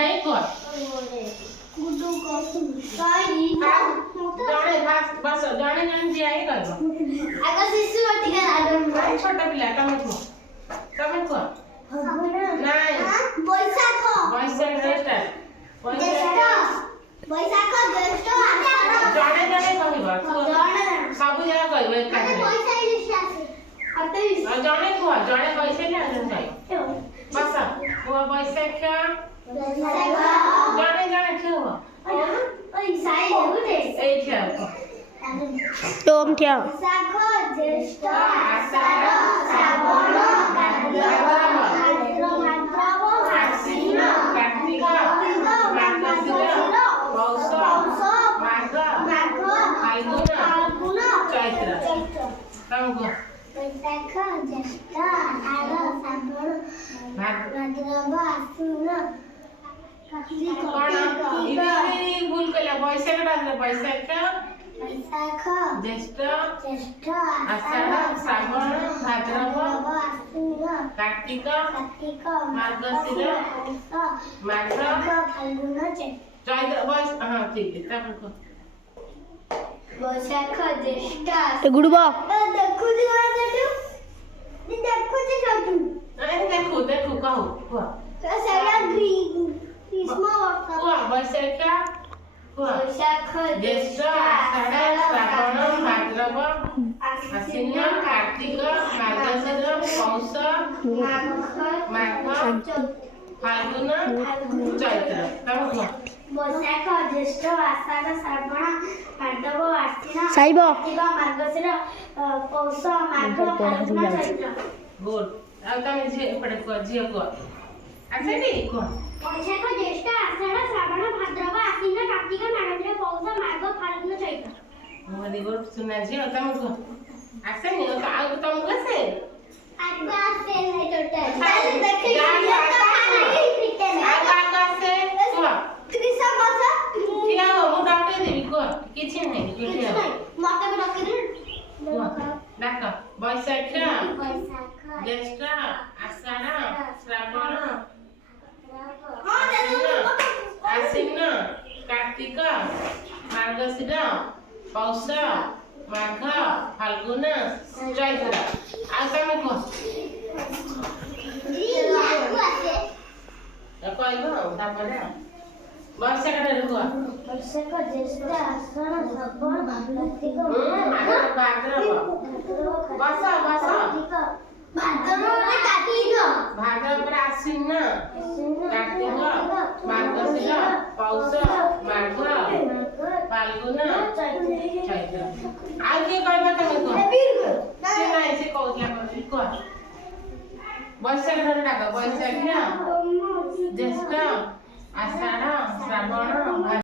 आई कह गुड्डू को सही जाने बस जाने जाने जी आई कर आगे शिशु टिका आदम भाई छोटा पिला तमे कह नहीं बैसाख वैशाख रेस्ट बैसाख ज्येष्ठ आषाढ़ जाने जाने कहबा सब जगह कहबे अरे बैसाख ज्येष्ठ आषाढ़ जाने कैसे ले आजन जाई बस वो वैशाख जाने जाने क्यों हुआ ओय साई उठे ए क्या टोम क्या बैसाख ज्येष्ठ आषाढ़ श्रावण भाद्रव आश्विन कार्तिक मार्गशीर पौष माघ फाल्गुन चैत्र तम को बैसाख ज्येष्ठ आषाढ़ श्रावण भाद्रव आश्विन कौन इधर भूल कला वैशाख डाल वैशाख बैसाख ज्येष्ठ ज्येष्ठ आषाढ़ श्रावण भाद्रव आश्विन कार्तिक कार्तिक मार्गशीर माघ फाल्गुन चैत्र बस हाँ ठीक है तब को बैसाख ज्येष्ठ गुड़बा देखुची छोटू अरे देखो कहो हुआ सगळा ग्रीष्म हुआ वैशाख हुआ बैसाख ज्येष्ठ आषाढ़ श्रावण भाद्रव आश्विन कार्तिक मार्गशीर पौष माघ फाल्गुन चैत्र तब को बैसाख ज्येष्ठ आषाढ़ श्रावण भाद्रव आश्विन साइब कार्तिक मार्गशीर पौष माघ फाल्गुन चैत्र गुड अब तमे जे पड़े को जियो को अच्छा नहीं को बैसाख ज्येष्ठ आषाढ़ श्रावण भाद्रव आश्विन कार्तिक मार्गशीर पौष माघ फाल्गुन चैत्र मोदी गुड सुना जियो तम को अच्छा नहीं तो आउ तम को से आगा से नहीं टोटल खाली देखि आगा से को त्रिशा बस क्या हो मु डाके देबी को किछि नहीं किछ नहीं मते को रखि दे डाक वैशाख बैसाख ज्येष्ठ आषाढ़ श्रावण हां दे आश्विन कार्तिक मार्गशीर पौष माघ फाल्गुन चैत्र आ तमे को कहबो तापर वैशाख रे को बैसाख ज्येष्ठ आषाढ़ श्रावण कार्तिक भाद्रव बस भाद्रव रे कार्तिक भाद्रव पर आश्विन कार्तिक मार्गशीर पौष माघ फाल्गुन चैत्र आ के कहबो तमे को से नहीं से कहला को वैशाख रे डाक वैशाख ज्येष्ठ आषाढ़ श्रावण